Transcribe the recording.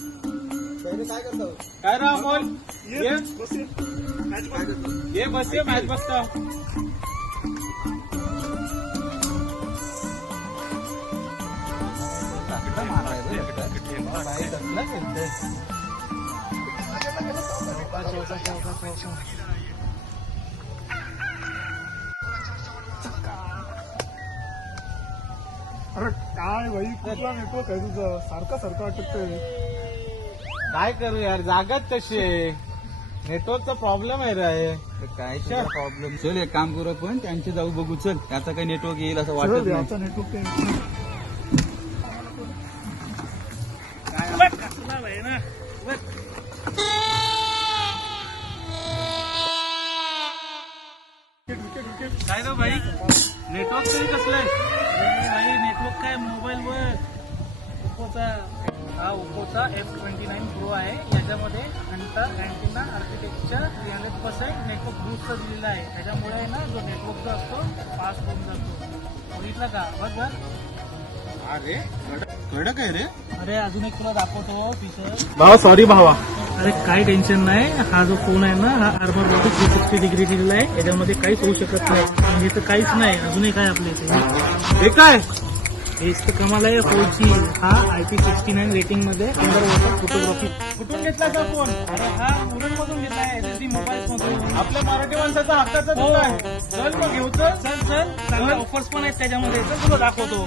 काय करतो? काय राव बोल ये बस ये मॅच बघतो. अरे काय भाई कुठला नेटवर्क आहे तुझं? सारखं सारखं अटकतंय. काय करू यार, जागाच तशी आहे. नेटवर्कचा प्रॉब्लेम आहे रे. काय प्रॉब्लेम? चल एक काम करू आपण, त्यांचे जाऊ बघू. चल आता काही नेटवर्क येईल असं वाटत चल, नाही. आता नेटवर्क काय रे भाई, नेटवर्क तरी कसलं आहे? भाई नेटवर्क काय मोबाईल वर ओप्पोचा ओप्पोचा F29 Pro आहे. याच्यामध्ये Hunter antenna architecture 300% network boost दिलेला आहे. त्याच्यामुळे आहे ना जो नेटवर्क जो असतो फास्ट होऊन जातो. बघितलं का? बघ बर. अरे कडक आहे रे. अरे अजून एक तुला दाखवतो फीचर. भावा सॉरी भावा. अरे काही टेन्शन नाही. हा जो फोन आहे ना, हा आर्मर बॉडी 360 डिग्री दिलेला आहे. याच्यामध्ये काहीच होऊ शकत नाही. म्हणजे तर काहीच नाही. अजूनही काय आपल्या इथे हे काय? हे इतकं कमाल आहे. 4G हा IP69 रेटिंग मध्ये अंडर वॉटर फोटोग्राफी. कुठून घेतला का फोन? अरे हा उरण मधून घेतला आहे. SSD मोबाईल मधून. आपल्या मराठी माणसाचा हक्काचा हो. तुला आहे. चल मग घेऊ. चल चल चांगल्या ऑफर्स पण आहेत त्याच्यामध्ये. चल तुला दाखवतो.